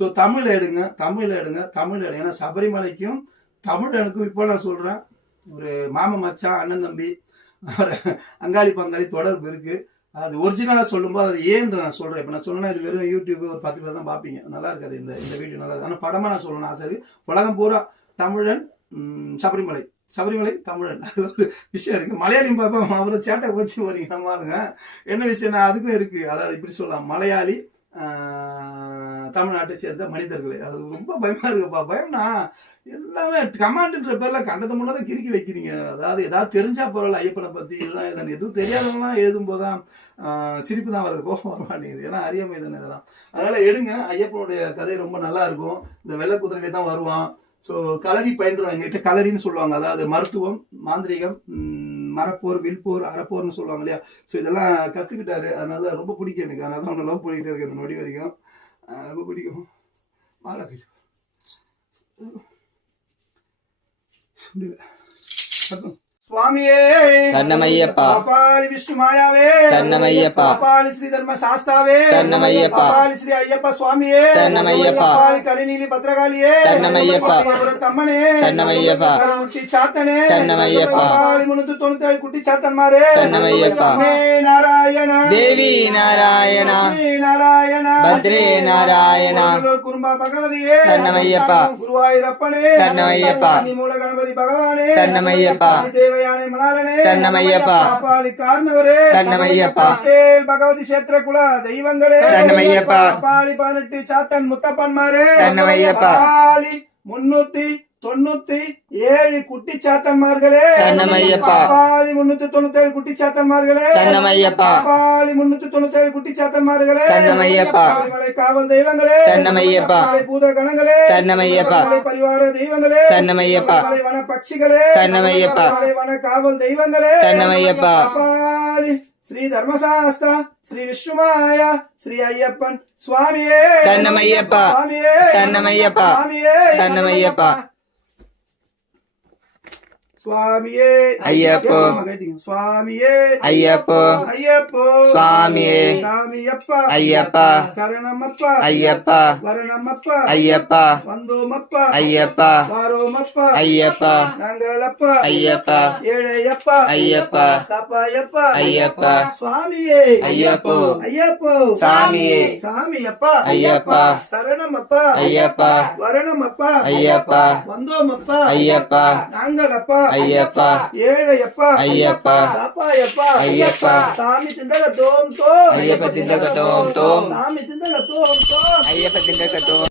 So Tamil எடுங்க. ஏன்னா சபரிமலைக்கும் தமிழனுக்கும் இப்போ நான் சொல்றேன், ஒரு மாம மச்சான் அண்ணன் தம்பி அங்காளி பங்காளி தொடர்பு இருக்கு. அது ஒரிஜினலா சொல்லும்போது அது ஏன்னு நான் சொல்றேன். இப்போ நான் சொன்னா இது வெறும் யூடியூப் ஒரு 10 பேர் தான் பார்ப்பீங்க. நல்லா இருக்காது இந்த வீடியோ, நல்லா இருக்கு. ஆனால் படமா நான் சொல்லணும் ஆசை இருக்கு. உலகம் பூரா தமிழன் சபரிமலை தமிழன், அது ஒரு விஷயம் இருக்கு. மலையாளி பாப்பா அவரை சேட்டை வச்சு வரீங்க நம்மளுங்க. என்ன விஷயம்னா அதுக்கும் இருக்கு. அதாவது இப்படி சொல்லலாம், மலையாளி தமிழ்நாட்டை சேர்ந்த மனிதர்களே. அது ரொம்ப பயமா இருக்குப்பா. பயம்னா எல்லாமே கமாண்டுன்ற பேர்ல கண்டதை முன்னாடி கிறுக்கி வைக்கிறீங்க. அதாவது ஏதாவது தெரிஞ்சா பரவாயில்ல, ஐயப்பனை பத்தி இதெல்லாம் எதுவும் தெரியாதவங்களாம் எழுதும் போதுதான் சிரிப்பு தான் வருது, கோபம் வர மாட்டேங்குது. ஏன்னா அறியாமை தானே இதெல்லாம். அதனால எடுங்க. ஐயப்பனுடைய கதை ரொம்ப நல்லா இருக்கும். இந்த வெள்ளை குதிரையிலே தான் வருவான். ஸோ களரி பயின்றுவாங்க எங்கிட்ட. களரின்னு சொல்லுவாங்க, அதாவது மருத்துவம், மாந்திரிகம், மரப்போர், வில்போர், அறப்போர்னு சொல்லுவாங்க இல்லையா. ஸோ இதெல்லாம் கற்றுக்கிட்டாரு. அதனால ரொம்ப பிடிக்கும் எனக்கு. அதனால தான் அவனை லவ் பண்ணிக்கிட்டே இருக்கேன் இந்த நொடி வரைக்கும். ரொம்ப பிடிக்கும். மாலை போயிட்டு சுவாமியே சரணமையப்பா. பாபாலி விஷ்ணு மாயாவே சரணமையப்பா. பாபாலி ஸ்ரீ தர்ம சாஸ்தாவே சரணமையப்பா. பாபாலி ஸ்ரீ ஐயப்பா சுவாமியே சரணமையப்பா. பாபாலி கரிநீலி பத்ரகாளியே சரணமையப்பா. தம்மனே சரணமையப்பா. குட்டி சாத்தனே சரணமையப்பா. பாபாலி 397 குட்டி சாத்தன்மாரே சரணமையப்பா. நாராயண தேவி நாராயண நாராயண பத்ரே நாராயண குரும்பா பகவதியே சரணமையப்பா. குருவாயூரப்பனே சரணமையப்பா. மூல கணபதி பகவானே சரணமையப்பா. தேவயானை மணாலனே சரணமையப்பா. பாபாலி கார்னவரே சரணமையப்பா. பகவதி சேத்திர குல தெய்வங்களே சரணமையப்பா. பாபாலி 18 சாத்தன் முத்தப்பன்மாரே சரணமையப்பா. பாபாலி 397 குட்டி சாத்தன்மார்களே சரணமையப்பா. பாபாலி 397 குட்டி சாத்தன்மார்களே சரணமையப்பா. பாபாலி 397 குட்டி சாத்தன்மார்களே சரணமையப்பா. மலை காவல் தெய்வங்களே சரணமையப்பா. பூத கணங்களே சரணமையப்பா. பரிவார தெய்வங்களே சரணமையப்பா. வன பட்சிகளே சரணமையப்பா. வன காவல் தெய்வங்களே சரணமையப்பா. பாபாலி ஸ்ரீ தர்மசாஸ்தா ஸ்ரீ விஷ்ணுமாயா ஸ்ரீ ஐயப்பன் சுவாமியே சரணமையப்பா. சுவாமியே சரணமையப்பா. சுவாமியே சரணமையப்பா. சுவாமியே ஐயப்போ. சுவாமியே ஐயப்போ. ஐயப்போ சுவாமியே சாமியப்பா ஐயப்பா. சரணமப்பா ஐயப்பா. வரணமப்பா ஐயப்பா. வந்தோமப்பா ஐயப்பா. வாரோமப்பா ஐயப்பா. நாங்களப்பா ஐயப்பா. ஏழையப்பா ஐயப்பா. தப்பாயப்பா ஐயப்பா. சுவாமியே ஐயப்போ. ஐயப்போ சாமியே சாமியப்பா ஐயப்பா. சரணமப்பா ஐயப்பா. வரணமப்பா ஐயப்பா. வந்தோமப்பா ஐயப்பா. நாங்களப்பா ஐயப்பா. ஏழையப்பா ஐயப்பா. தப்பாயப்பா ஐயப்பா. சாமி திண்டக தோம் தோ ஐயப்ப திண்டக தோம் தோம். சாமி திண்டக தோம் தோ ஐயப்ப திண்டக தோம்.